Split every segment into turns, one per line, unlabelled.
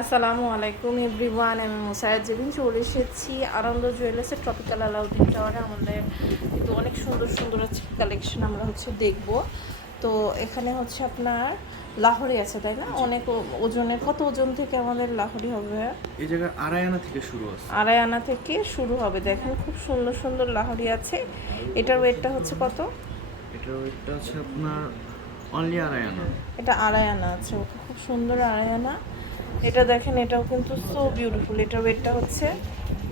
আসসালামু আলাইকুম এভরিওয়ান আমি মুসাইদ জেবিন চলে এসেছি আনন্দ জুয়েলার্সের ট্রপিক্যাল আলাউদ্দিন টাওয়ারে আমাদের কিন্তু অনেক সুন্দর সুন্দর হচ্ছে কালেকশন আমরা হচ্ছে দেখব। তো এখানে হচ্ছে আপনার লাহোরি আছে তাই না? অনেক ওজনের কত ওজন থেকে আমাদের লাহোরি হবে?
এই জায়গায় আড়াই আনা থেকে শুরু আছে।
আড়াই আনা থেকে শুরু হবে। দেখেন খুব সুন্দর সুন্দর লাহোরি আছে। এটার ওয়েটটা হচ্ছে কত?
এটার ওয়েটটা আছে আপনার অনলি আড়াই আনা
এটা আড়াই আনা আছে খুব সুন্দর আড়াই আনা এটা দেখেন এটাও কিন্তু সো বিউটিফুল এটার ওয়েটটা হচ্ছে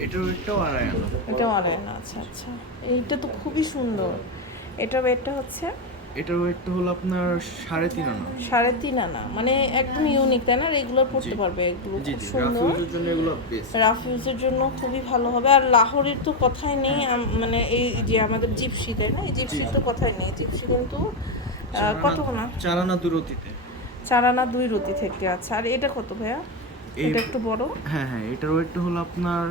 এটার ওইটাও আড়াই আনা।
এটাও আড়াই আনা আচ্ছা আচ্ছা। এইটা তো খুবই সুন্দর। এটার ওয়েটটা হচ্ছে
এটার ওয়েটটা হলো আপনার সাড়ে তিন আনা।
সাড়ে তিন আনা মানে একদম ইউনিক তাই না? রেগুলার পড়তে পারবে এগুলো খুব সুন্দর।
রাফিউজের জন্য এগুলো বেস্ট
রাফ ইউজের জন্য খুবই ভালো হবে। আর লাহোরের তো কথাই নেই মানে এই যে আমাদের জিপসি তাই না? এই জিপসির তো কথাই নেই। জিপসি কিন্তু কত না
চার আনা দূরতিতে
চার আনা দুই রতি থেকে আছে। আর এটা কত ভাইয়া? এটা একটু বড়।
হ্যাঁ হ্যাঁ এটার ওয়েটটা হলো আপনার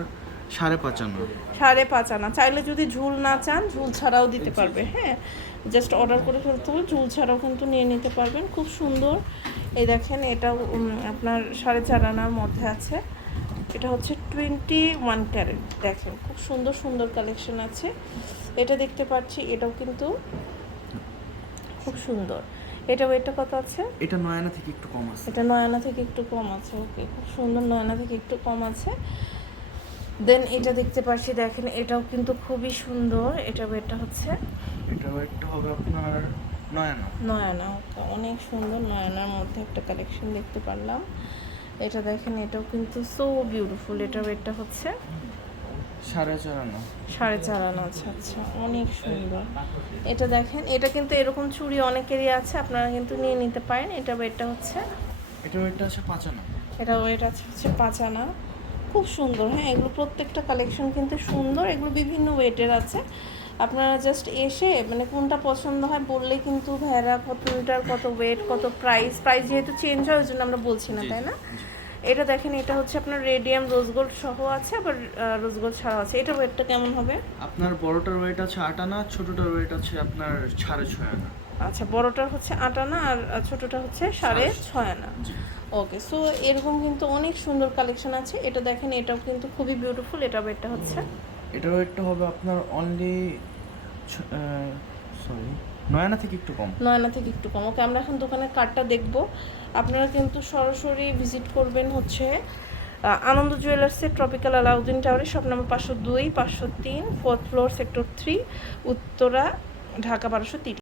সাড়ে পাঁচ আনা
সাড়ে পাঁচ আনা চাইলে যদি ঝুল না চান ঝুল ছাড়াও দিতে পারবে হ্যাঁ? জাস্ট অর্ডার করে ফেলতে হবে ঝুল ছাড়াও কিন্তু নিয়ে নিতে পারবেন। খুব সুন্দর। এই দেখেন এটাও আপনার সাড়ে চার আনার মধ্যে আছে। এটা হচ্ছে টোয়েন্টি ওয়ান ক্যারেট দেখেন খুব সুন্দর সুন্দর কালেকশন আছে। এটা দেখতে পাচ্ছি এটাও কিন্তু খুব সুন্দর। এটা ওয়েটটা কত আছে?
এটা নয়না থেকে একটু কম আছে।
এটা নয়না থেকে একটু কম আছে ওকে খুব সুন্দর নয়না থেকে একটু কম আছে। দেন এটা দেখতে পাচ্ছি দেখেন এটাও কিন্তু খুবই সুন্দর এটা এটা হচ্ছে
এটার ওয়েটটা হবে আপনার নয় আনা
নয়না ওকে অনেক সুন্দর নয়নার মধ্যে একটা কালেকশন দেখতে পারলাম। এটা দেখেন এটাও কিন্তু সো বিউটিফুল এটা এটা হচ্ছে
সাড়ে চার আনা
সাড়ে চার আনা আচ্ছা আচ্ছা অনেক সুন্দর। এটা দেখেন এটা কিন্তু এরকম চুড়ি অনেকেরই আছে আপনারা কিন্তু নিয়ে নিতে পারেন। এটা এটা হচ্ছে
এটার ওয়েটটা আছে পাঁচ আনা
এটা ওয়েট আছে হচ্ছে পাঁচ আনা খুব সুন্দর হ্যাঁ এগুলো প্রত্যেকটা কালেকশন কিন্তু সুন্দর এগুলো বিভিন্ন ওয়েটের আছে। আপনারা জাস্ট এসে মানে কোনটা পছন্দ হয় বললে কিন্তু ভেড়া কতটার কত ওয়েট কত প্রাইস প্রাইস যেহেতু চেঞ্জ হয় ওই জন্য আমরা বলছি না তাই না। এটা দেখেন এটা হচ্ছে আপনার রেডিয়াম রোজ গোল্ড সহ আছে আবার রোজ গোল্ড ছাড়া আছে। এটা ওয়েটটা কেমন হবে?
আপনার বড়টার ওয়েট আছে আট আনা ছোটটার ওয়েট আছে আপনার সাড়ে ছয় আনা।
আচ্ছা বড়টার হচ্ছে আট আনা আর ছোটটা হচ্ছে সাড়ে ছয়। আনা। ওকে সো এরকম কিন্তু অনেক সুন্দর কালেকশন আছে। এটা দেখেন এটাও কিন্তু খুবই বিউটিফুল এটা এটা হচ্ছে।
এটার ওয়েটটা হবে আপনার অনলি সরি নয় আনা থেকে একটু কম।
নয়না থেকে একটু কম। ওকে, আমরা এখন দোকানের কার্ডটা দেখব। আপনারা কিন্তু সরাসরি ভিজিট করবেন হচ্ছে আনন্দ জুয়েলার্সের ট্রপিক্যাল আলাউদ্দিন টাওয়ারে সব নম্বর পাঁচশো দুই, পাঁচশো তিন, fourth floor, sector three, Uttara, Dhaka বারোশো তিরিশ।